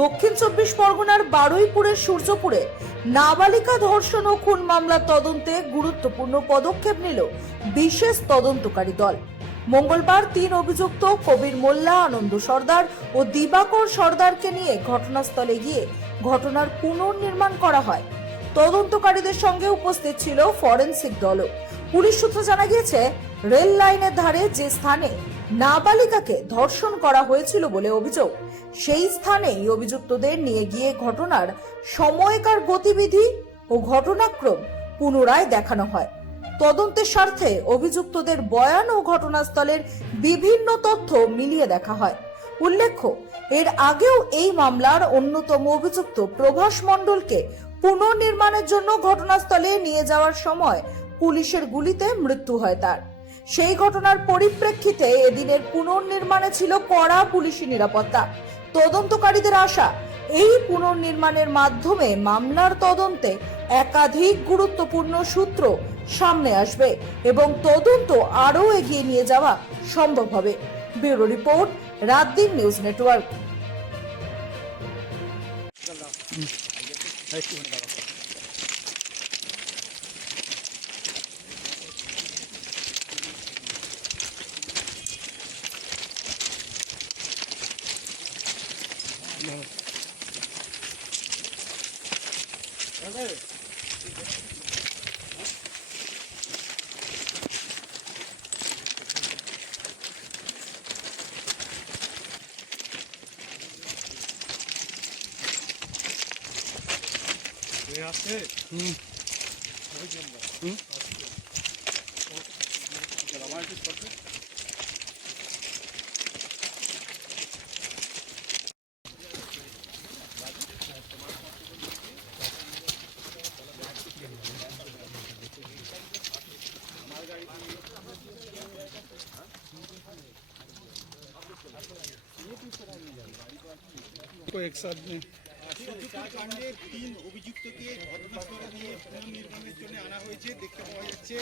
দক্ষিণ চব্বিশ পরগনার বারুইপুরের সূর্যপুরে নাবালিকা ধর্ষণ ও খুন মামলার তদন্তে গুরুত্বপূর্ণ পদক্ষেপ নিল বিশেষ তদন্তকারী দল। মঙ্গলবার 3 অভিযুক্ত কবির মোল্লা, আনন্দ সর্দার ও দিবাকর সর্দারকে নিয়ে ঘটনাস্থলে গিয়ে ঘটনার পুনর্নির্মাণ করা হয়। তদন্তকারীদের সঙ্গে উপস্থিত ছিল ফরেনসিক দলও। পুলিশ সূত্রে জানা গিয়েছে, রেল লাইনের ধারে যে স্থানে নাবালিকাকে ধর্ষণ করা হয়েছিল বলে অভিযোগ, সেই স্থানেই অভিযুক্তদের নিয়ে গিয়ে ঘটনার সময়কার গতিবিধি ও ঘটনাক্রম পুনরায় দেখানো হয়। তদন্তের স্বার্থে অভিযুক্তদের বয়ান ও ঘটনাস্থলের বিভিন্ন তথ্য মিলিয়ে দেখা হয়। উল্লেখ্য, এর আগেও এই মামলার অন্যতম অভিযুক্ত প্রভাস মণ্ডলকে পুনর্নির্মাণের জন্য ঘটনাস্থলে নিয়ে যাওয়ার সময় পুলিশের গুলিতে মৃত্যু হয় তার। সেই ঘটনার পরিপ্রেক্ষিতে এদিনের পুনর্নির্মাণে ছিল কড়া পুলিশি নিরাপত্তা। তদন্তকারীদের আশা, এই পুনর্নির্মাণের মাধ্যমে মামলার তদন্তে একাধিক গুরুত্বপূর্ণ সূত্র সামনে আসবে এবং তদন্ত আরও এগিয়ে নিয়ে যাওয়া সম্ভব হবে। Bureau report, রাতদিন news network. एक साथ में কাণ্ডের 3 অভিযুক্তকে ঘটনাস্থলে নিয়ে পুনর্নির্মাণের জন্য আনা হয়েছে। দেখতে পাওয়া যাচ্ছে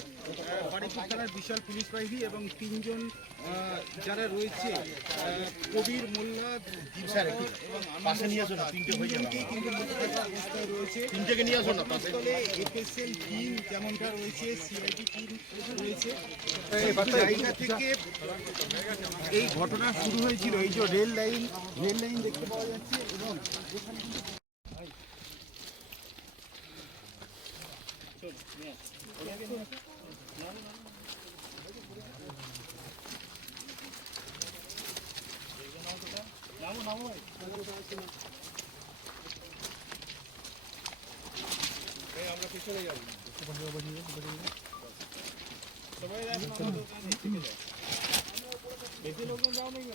বারুইপুর থানার বিশাল পুলিশ বাহিনী এবং 3 জন যারা রয়েছে, কবির মোল্লা, দিবাকর এবং পাশে নিয়ে আসো না, 3টে হয়ে যাবে, কিন্তু অবস্থায় রয়েছে। 3টেকে নিয়ে আসো না পাশে। এফএসএল টিম যেমনটা রয়েছে, সিআইডি টিম রয়েছে। এই জায়গা থেকে এই ঘটনা শুরু হয়েছিল। এই যে রেল লাইন দেখতে পাওয়া যাচ্ছে এবং আমরা পিছনে যাবো, সবাই বেশি লোকজন যাও নাকি?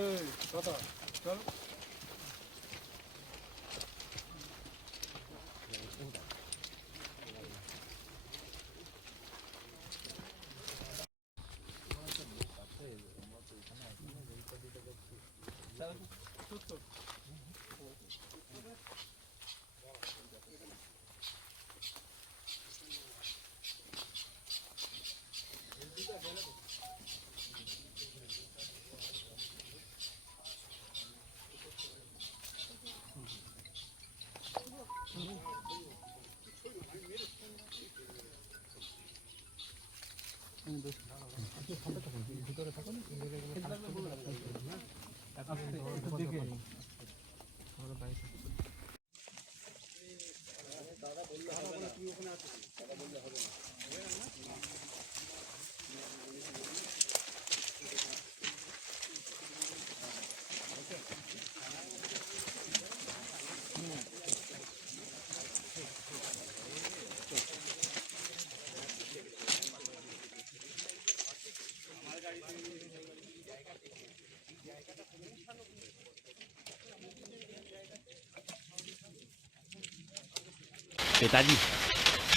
এই কথা চলো। ভিতরে থাকুন, দাদা বললে হবে না, তুই ওখানে আছিস, দাদা বললে হবে না। पिताजी